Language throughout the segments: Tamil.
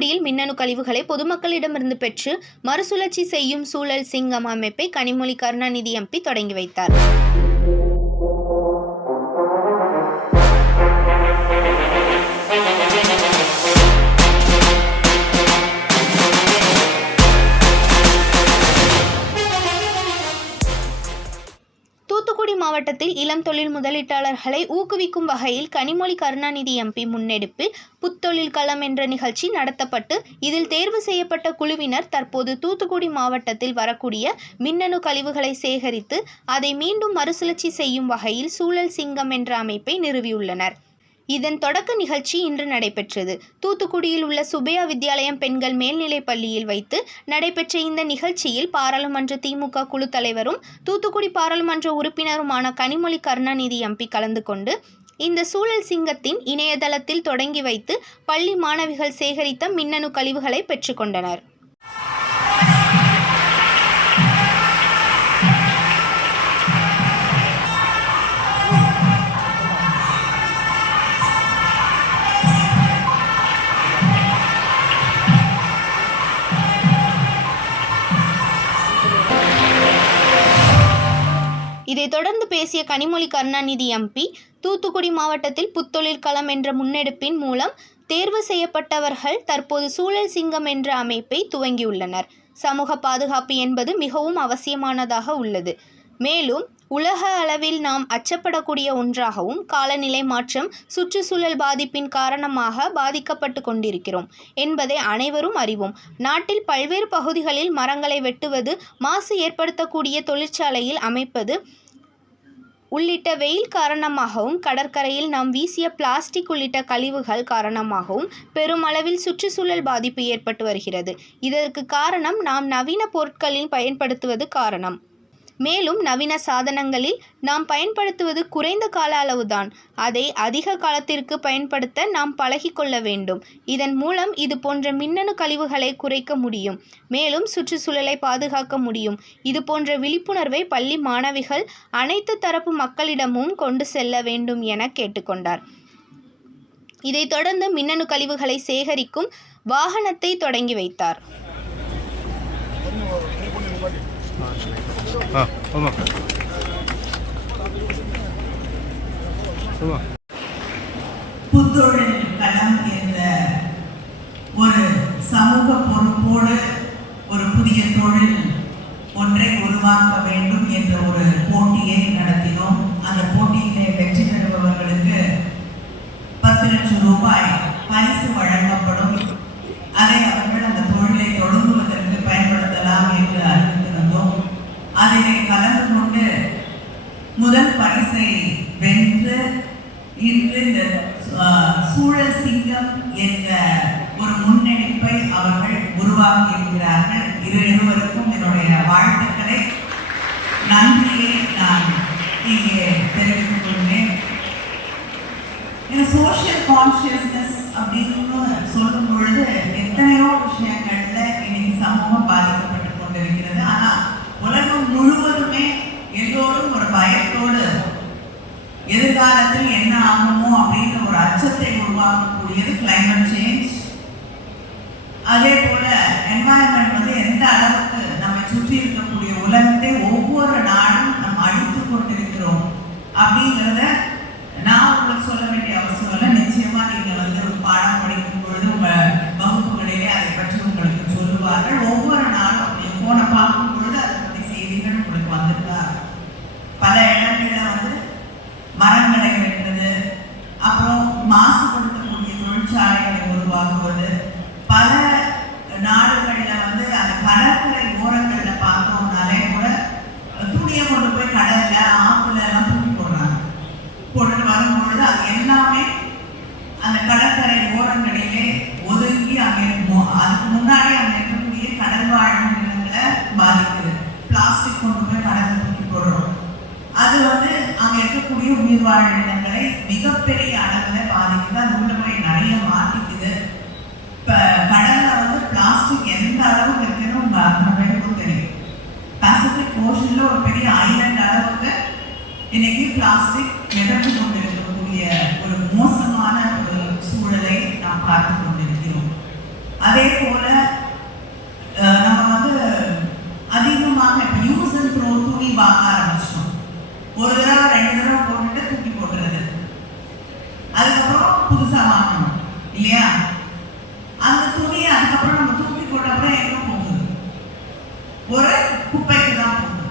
தூத்துக்குடியில் மின்னணு கழிவுகளை பொதுமக்களிடமிருந்து பெற்று மறுசுழற்சி செய்யும் சூழல் சிங்கம் அமைப்பை கனிமொழி கருணாநிதி எம்பி தொடங்கி வைத்தார். இளம் தொழில் முதலீட்டாளர்களை ஊக்குவிக்கும் வகையில் கனிமொழி கருணாநிதி எம்பி முன்னெடுப்பில் புத்தொழில் களம் என்ற நிகழ்ச்சி நடத்தப்பட்டு இதில் தேர்வு செய்யப்பட்ட குழுவினர் தற்போது தூத்துக்குடி மாவட்டத்தில் வரக்கூடிய மின்னணு கழிவுகளை சேகரித்து அதை மீண்டும் மறுசுழற்சி செய்யும் வகையில் சூழல் சிங்கம் என்ற அமைப்பை நிறுவியுள்ளனர். இதன் தொடக்க நிகழ்ச்சி இன்று நடைபெற்றது. தூத்துக்குடியில் உள்ள சுபையா வித்யாலயம் பெண்கள் மேல்நிலைப் பள்ளியில் வைத்து நடைபெற்ற இந்த நிகழ்ச்சியில் பாராளுமன்ற திமுக குழு தலைவரும் தூத்துக்குடி பாராளுமன்ற உறுப்பினருமான கனிமொழி கருணாநிதி எம்பி கலந்து கொண்டு இந்த சூழல் சிங்கத்தின் இணையதளத்தில் தொடங்கி வைத்து பள்ளி மாணவிகள் சேகரித்த மின்னணு கழிவுகளை பெற்றுக்கொண்டனர் இதைத் தொடர்ந்து பேசிய கனிமொழி கருணாநிதி எம்பி தூத்துக்குடி மாவட்டத்தில் புத்தொழில் களம் என்ற முன்னெடுப்பின் மூலம் தேர்வு செய்யப்பட்டவர்கள் தற்போது சூழல் சிங்கம் என்ற அமைப்பை துவங்கியுள்ளனர். சமூக பாதுகாப்பு என்பது மிகவும் அவசியமானதாக உள்ளது. மேலும் உலக அளவில் நாம் அச்சப்படக்கூடிய ஒன்றாகவும் காலநிலை மாற்றம் சுற்றுச்சூழல் பாதிப்பின் காரணமாக பாதிக்கப்பட்டு கொண்டிருக்கிறோம் என்பதை அனைவரும் அறிவோம். நாட்டில் பல்வேறு பகுதிகளில் மரங்களை வெட்டுவது மாசு ஏற்படுத்தக்கூடிய தொழிற்சாலையில் அமைப்பது உள்ளிட்ட வெயில் காரணமாகவும் கடற்கரையில் நாம் வீசிய பிளாஸ்டிக் உள்ளிட்ட கழிவுகள் காரணமாகவும் பெருமளவில் சுற்றுச்சூழல் பாதிப்பு ஏற்பட்டு வருகிறது. இதற்கு காரணம் நாம் நவீன பொருட்களில் பயன்படுத்துவது காரணம். மேலும் நவீன சாதனங்களில் நாம் பயன்படுத்துவது குறைந்த கால அளவுதான். அதை அதிக காலத்திற்கு பயன்படுத்த நாம் பழகிக்கொள்ள வேண்டும். இதன் மூலம் இது போன்ற மின்னணு கழிவுகளை குறைக்க முடியும். மேலும் சுற்றுச்சூழலை பாதுகாக்க முடியும். இது போன்ற விழிப்புணர்வை பள்ளி மாணவிகள் அனைத்து தரப்பு மக்களிடமும் கொண்டு செல்ல வேண்டும் என கேட்டுக்கொண்டார். இதைத் தொடர்ந்து மின்னணு கழிவுகளை சேகரிக்கும் வாகனத்தை தொடங்கி வைத்தார். ஆ ஆமாம் ஆமாம் புத்தொழில் களம் என்ற ஒரு சமூக பொறுப்போடு ஒரு புதிய தொழில் ஒன்றை உருவாக்க வேண்டும் என்ற ஒரு போட்டியை நடத்தினோம். அந்த போட்டியிலே வெற்றி பெறுபவர்களுக்கு பத்து லட்சம் ரூபாய் பரிசு வழங்கப்படும். அதை அவர்கள் அந்த தொழிலை தொடங்குவதற்கு பயன்படுத்தலாம் என்று அறிவித்திருந்தோம் அதிலே கலந்து கொண்டு முதல் பரிசை வென்று இன்று இந்த சூழல் சிங்கம் என்ற ஒரு முன்னெடுப்பை அவர்கள் உருவாக்கி இருக்கிறார்கள் இரு இருவருக்கும் என்னுடைய வாழ்த்துக்களை. நன்றியை நான் இங்கே தெரிவித்துக் கொள்வேன் இந்த சோஷியல் கான்சியஸ்னஸ் அப்படின்னு சொல்லும் பொழுது எத்தனையோ விஷயங்கள்ல இன்னைக்கு சமூகம் பாதிக்கப்பட்டு கொண்டிருக்கிறது ஆனா உலகம் முழுவதுமே எல்லோரும் ஒரு பயத்தோடு எதிர்காலத்தில் என்ன ஆகுமோ அப்படின்ற ஒரு அச்சத்தை உருவாக்கக்கூடியது climate சேஞ்ச் அதே போல என்வாயன்மெண்ட் வந்து எந்த அளவுக்கு நம்மை சுற்றி இருக்கக்கூடிய உலகத்தை ஒவ்வொரு நாடும் நம்ம அழித்து கொண்டிருக்கிறோம். அப்படிங்கிறத நான் உங்களுக்கு சொல்ல வேண்டிய அவசியம் இல்லை நிச்சயமா நீங்க வந்து ஒரு பாடம் படிக்கும் பொழுது உங்க வகுப்புகளிலே அதை பற்றி உங்களுக்கு சொல்லுவார்கள் ஒவ்வொரு நாளும் நீங்க போனை பார்க்கும் பொழுது அதை பற்றி செய்திகள் உங்களுக்கு வந்திருக்கா பல இடங்கள்ல வந்து மரங்களை வெட்டுறது அப்புறம் மாசுபடுத்தக்கூடிய தொழிற்சாலைகளை உருவாக்குவது பல நாடுகள்ல வந்து அந்த கடற்கரை ஓரங்கள்ல பார்த்தோம்னாலே கூட துணியை கொண்டு போய் கடல்ல ஆத்துல எல்லாம் தூக்கி போடுறாங்க போட்டுட்டு வரும்பொழுது அது எல்லாமே அந்த கடற்கரை ஓரங்களிலே ஒதுங்கி அங்கே மு- அதுக்கு முன்னாடி அங்கே இருக்கக்கூடிய கடல் வாழ் உயிரினங்களை பாதிக்குது பிளாஸ்டிக் கொண்டு போய் கடல்ல தூக்கி போடுறோம் அது வந்து அங்க இருக்கக்கூடிய மிகப்பெரிய அளவில் பாதிக்குது. அது உள்ள நிறைய மாற்றிக்குது இப்ப கடலில் வந்து பிளாஸ்டிக் எந்த அளவுக்கு இருக்குன்னு உங்கள் அத்தனை பேருக்கும் தெரியும். பசிபிக் ஓஷனில் ஒரு பெரிய ஐலண்ட் அளவுக்கு இன்னைக்கு பிளாஸ்டிக் மிதந்து கொண்டிருக்கக்கூடிய ஒரு மோசமான ஒரு சூழலை நாம் பார்த்து கொண்டிருக்கிறோம். அதே போல நம்ம வந்து அதிகமாக இப்போ யூஸ் அண்ட் த்ரோ துணி வாங்க ஆரம்பிச்சிட்டோம். ஒரு தடவை ரெண்டு தடவை போட்டுட்டு தூக்கி போட்டுறது அதுக்கப்புறம் புதுசா வாங்கணும் இல்லையா அந்த துணியை அதுக்கப்புறம் நம்ம தூக்கி போட்டப்பறம் எங்க போகுது ஒரு குப்பைக்கு தான் போகுது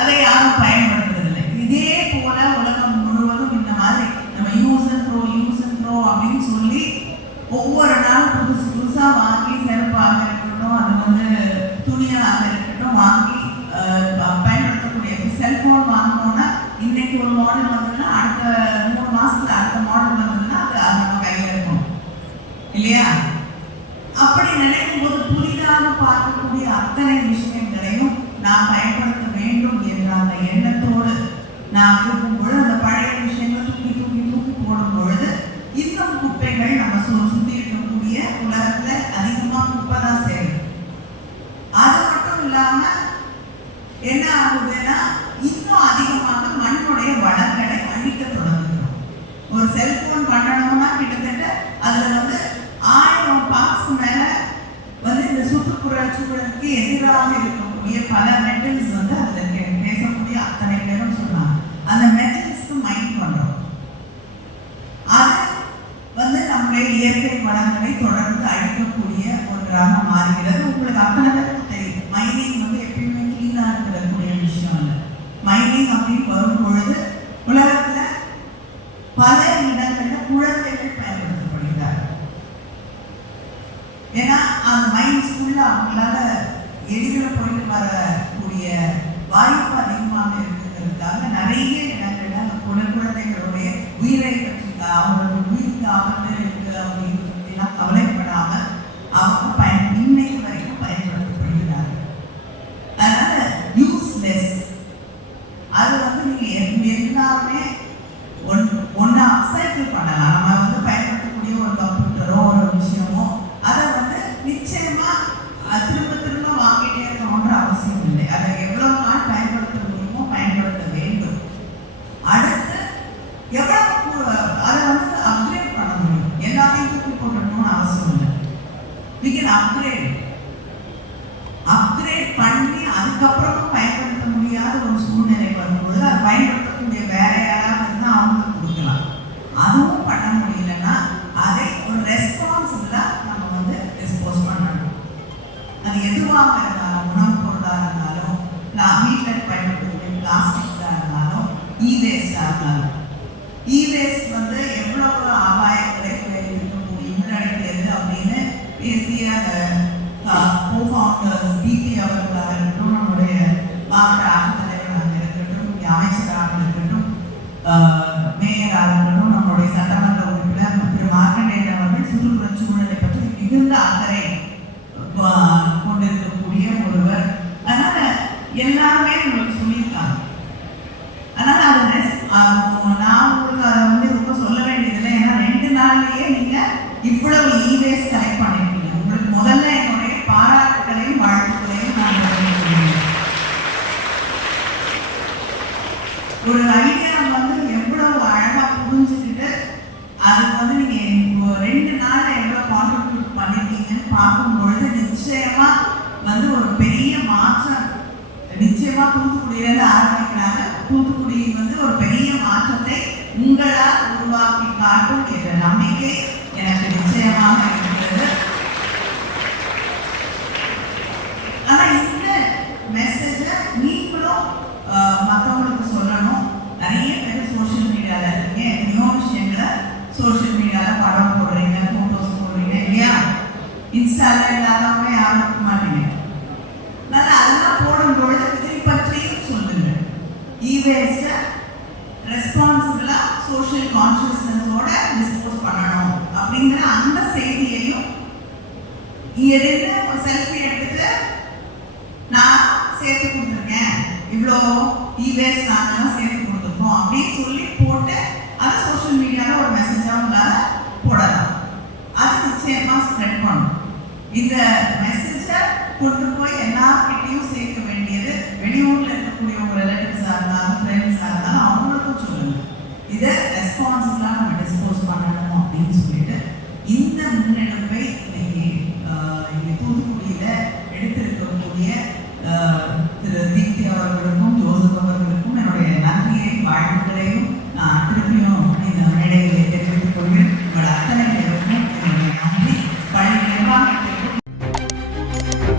அதை யாரும் பயன்படுத்துறதில்லை இதே போல உலகம் முழுவதும் இந்த மாதிரி நம்ம use and throw use and throw அப்படின்னு சொல்லி ஒவ்வொரு நாளும் புதுசு புதுசா வாங்கி செருப்பாக இருக்கட்டும் அது வந்து துணியாக இருக்கட்டும் வாங்கி அஹ், பயன்படுத்தக்கூடிய செல்போன் வாங்கினோம்னா இன்னைக்கு ஒரு மாடல் வந்ததுன்னா அடுத்த மூணு மாசத்துல அடுத்த மாடல் வந்ததுன்னா அது அது நம்ம கையில் இருக்கும். இல்லையா? அப்படி நினைக்கும் போது புதிதாக பார்க்கக்கூடிய அத்தனை விஷயங்களையும் நான் பயன்படுத்த வேண்டும் என்ற அந்த எண்ணத்தோடு நான் இருக்கும் பொழுது ആണെങ്കിലും அப்சைக்கிள் பண்ணலாம். நம்ம வந்து பயன்படுத்தக்கூடிய ஒரு கம்ப்யூட்டரோ ஒரு விஷயமோ அதை வந்து நிச்சயமா திரும்ப திரும்ப வாங்கிட்டே இருக்கணுன்ற அவசியம் இல்லை. அதை எவ்வளவு நாள் பயன்படுத்த முடியுமோ பயன்படுத்த வேண்டும். அடுத்து எவ்வளவு அதை வந்து அப்கிரேட் பண்ண முடியும். எல்லாத்தையும் தூக்கி போட்டணும்னு அவசியம் இல்லை. We அப்கிரேட் ஆஹ், மேயராக நம்முடைய சட்டமன்ற உறுப்பினர் திரு மார்க்கண்டேயன் அவர்கள் சுற்றுப்புற சூழலை பற்றி மிகுந்த அக்கறை கொண்டிருக்கக்கூடிய ஒருவர். அதனால எல்லாருமே உங்களுக்கு சொல்லியிருக்காங்க. அதனால அது நான் உங்களுக்கு அதை வந்து ரொம்ப சொல்ல வேண்டியதில்லை. ஏன்னா ரெண்டு நாள்லயே நீங்க இவ்வளவு இவேஸ் கலெக்ட் பண்ணிருக்கீங்க. உங்களுக்கு முதல்ல என்னுடைய பாராட்டுகளையும் வாழ்த்துக்களையும் நான் தெரிவித்துக் ஒரு ஐடியா வந்து எவ்வளவு அழகா புரிஞ்சுக்கிட்டு அதுக்கு வந்து நீங்க இப்போ ரெண்டு நாள்ல எவ்வளவு கான்ட்ரிபியூட் பண்ணிருக்கீங்கன்னு பார்க்கும் பொழுது நிச்சயமா வந்து ஒரு பெரிய மாற்றம் நிச்சயமா தூத்துக்குடியில ஆரம்பிக்கிறாங்க. தூத்துக்குடி வந்து ஒரு பெரிய மாற்றத்தை உங்களால் உருவாக்கி காட்டும் என்ற நம்பிக்கை எனக்கு நிச்சயமாக இருக்கிறது. ஆனா இந்த மெசேஜ நீங்களும் மற்றவங்களுக்கு சொல்லணும். நிறைய பேர் சோஷியல் மீடியால இருக்கீங்க. எத்தனையோ விஷயங்களை சோஷியல் மீடியால படம் போடுறீங்க போட்டோஸ் போடுறீங்க இல்லையா? இன்ஸ்டால இல்லாத எடுத்து ஒரு செல்ஃபி எடுத்துட்டு நான் சேர்த்து கொடுத்துருக்கேன். இவ்வளோ இவேஸ் நாங்கெல்லாம் சேர்த்து கொடுத்துருக்கோம். அப்படின்னு சொல்லி போட்டு அதை சோஷியல் மீடியாவில் ஒரு மெசேஜாக உங்களால் போடலாம். அது நிச்சயமாக ஸ்ப்ரெட் பண்ணும். இந்த மெசேஜை கொண்டு போய் எல்லார்கிட்டையும் சேர்க்க வேண்டும்